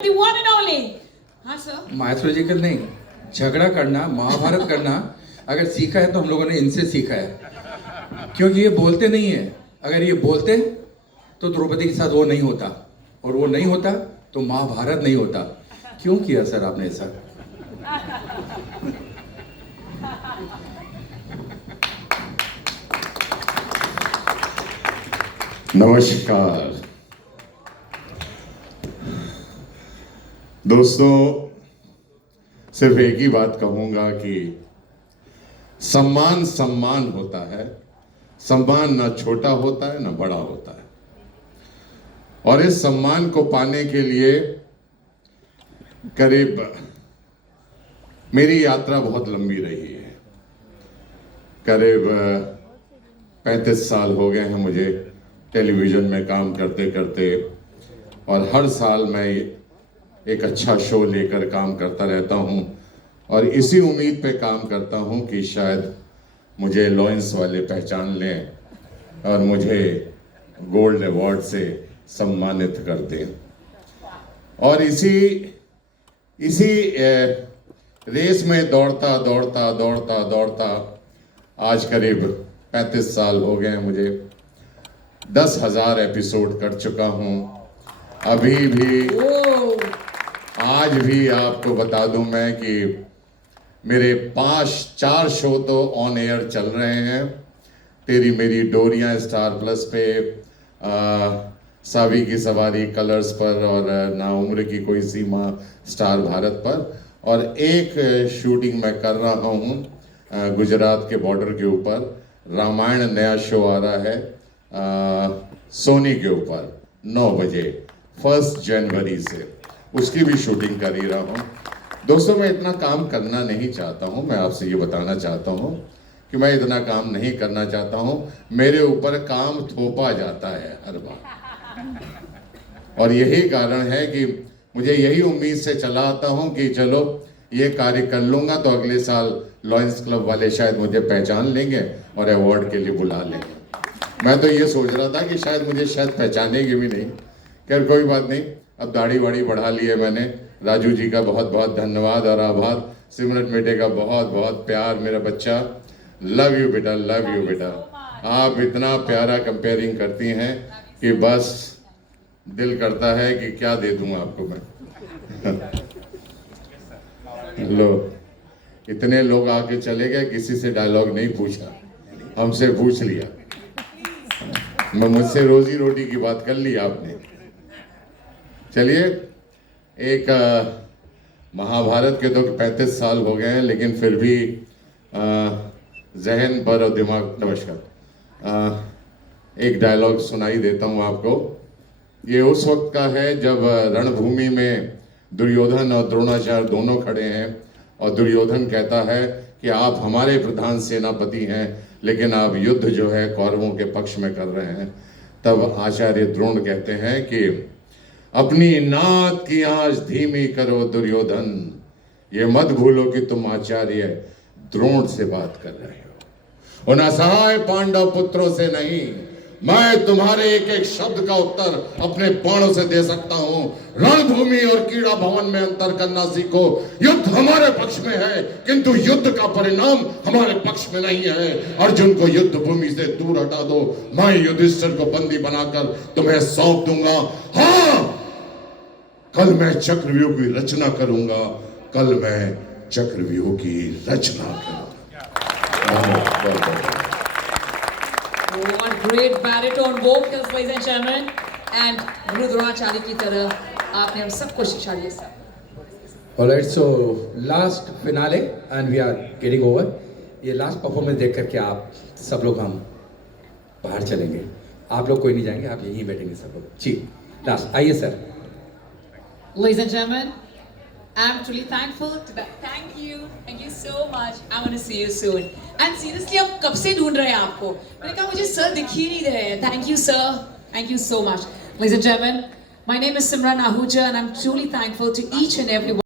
The one and only. हाँ sir. Mythological नहीं, झगड़ा करना, महाभारत करना अगर सीखा है तो हम लोगों ने इनसे सीखा है, क्योंकि ये बोलते नहीं है. अगर ये बोलते तो द्रौपदी के साथ वो नहीं होता, और वो नहीं होता तो महाभारत नहीं होता. क्यों किया सर आपने ऐसा? नमस्कार दोस्तों, सिर्फ एक ही बात कहूंगा कि सम्मान सम्मान होता है. सम्मान ना छोटा होता है ना बड़ा होता है, और इस सम्मान को पाने के लिए करीब मेरी यात्रा बहुत लंबी रही है. करीब 35 साल हो गए हैं मुझे टेलीविज़न में काम करते करते, और हर साल मैं एक अच्छा शो लेकर काम करता रहता हूं, और इसी उम्मीद पे काम करता हूं कि शायद मुझे लॉयंस वाले पहचान लें और मुझे गोल्ड अवार्ड से सम्मानित कर दें. और इसी रेस में दौड़ता दौड़ता दौड़ता दौड़ता आज करीब 35 साल हो गए हैं मुझे. 10,000 एपिसोड कर चुका हूं. अभी भी आज भी आपको बता दूं मैं कि मेरे 4 शो तो ऑन एयर चल रहे हैं. तेरी मेरी डोरियां स्टार प्लस पे, सावी की सवारी कलर्स पर, और ना उम्र की कोई सीमा स्टार भारत पर, और एक शूटिंग मैं कर रहा हूं गुजरात के बॉर्डर के ऊपर. रामायण नया शो आ रहा है सोनी के ऊपर 9 बजे 1 जनवरी से, उसकी भी शूटिंग कर ही रहा हूँ. दोस्तों, मैं इतना काम करना नहीं चाहता हूँ. मैं आपसे ये बताना चाहता हूँ कि मैं इतना काम नहीं करना चाहता हूँ. मेरे ऊपर काम थोपा जाता है हर बार, और यही कारण है कि मुझे यही उम्मीद से चला आता हूँ कि चलो ये कार्य कर लूँगा तो अगले साल लॉयंस क्लब वाले शायद मुझे पहचान लेंगे और अवार्ड के लिए बुला लेंगे. मैं तो ये सोच रहा था कि शायद मुझे पहचानेंगे भी नहीं. खैर कोई बात नहीं, अब दाढ़ी वाड़ी बढ़ा ली है मैंने. राजू जी का बहुत बहुत धन्यवाद और आभार. सिमरन बेटे का बहुत बहुत प्यार. मेरा बच्चा, लव यू बेटा, लव यू बेटा. आप इतना प्यारा कंपेयरिंग करती हैं कि बस दिल करता है कि क्या दे दूं आपको मैं. लो, इतने लोग आके चले गए, किसी से डायलॉग नहीं पूछा, हमसे पूछ लिया. मैं मुझसे रोजी रोटी की बात कर ली आपने. चलिए, एक महाभारत के तो 35 साल हो गए हैं, लेकिन फिर भी जहन पर और दिमाग, नमस्कार, एक डायलॉग सुनाई देता हूँ आपको. ये उस वक्त का है जब रणभूमि में दुर्योधन और द्रोणाचार्य दोनों खड़े हैं, और दुर्योधन कहता है कि आप हमारे प्रधान सेनापति हैं, लेकिन आप युद्ध जो है कौरवों के पक्ष में कर रहे हैं. तब आचार्य द्रोण कहते हैं कि अपनी नाद की आंच धीमी करो दुर्योधन, ये मत भूलो कि तुम आचार्य द्रोण से बात कर रहे हो, उन असहाय पांडव पुत्रों से नहीं. मैं तुम्हारे एक एक शब्द का उत्तर अपने बाणों से दे सकता हूं. रणभूमि और कीड़ा भवन में अंतर करना सीखो. युद्ध हमारे पक्ष में है, किंतु युद्ध का परिणाम हमारे पक्ष में नहीं है. अर्जुन को युद्ध भूमि से दूर हटा दो. मैं युधिष्ठिर को बंदी बनाकर तुम्हें सौंप दूंगा. हाँ, कल मैं चक्रव्यूह की रचना करूंगा. कल मैं चक्रव्यूह की रचना करूंगा. What great baritone vocals, ladies and gentlemen. And गुरु द्रोणाचार्य की तरह आपने हम सबको शिक्षा दी sir. Alright, so last finale and we are getting over. ये लास्ट परफॉर्मेंस देख करके आप सब लोग हम बाहर चलेंगे. आप लोग कोई नहीं जाएंगे, आप यहीं बैठेंगे सब लोग. जी, लास्ट आइए sir. Ladies and gentlemen, I'm truly thankful to that. Thank you so much. I want to see you soon. And seriously, हम कब से ढूंढ रहे हैं आपको. मैंने कहा मुझे सर दिख ही नहीं रहे हैं. Thank you sir. Thank you so much. Ladies and gentlemen, my name is Simran Ahuja and I'm truly thankful to each and every one.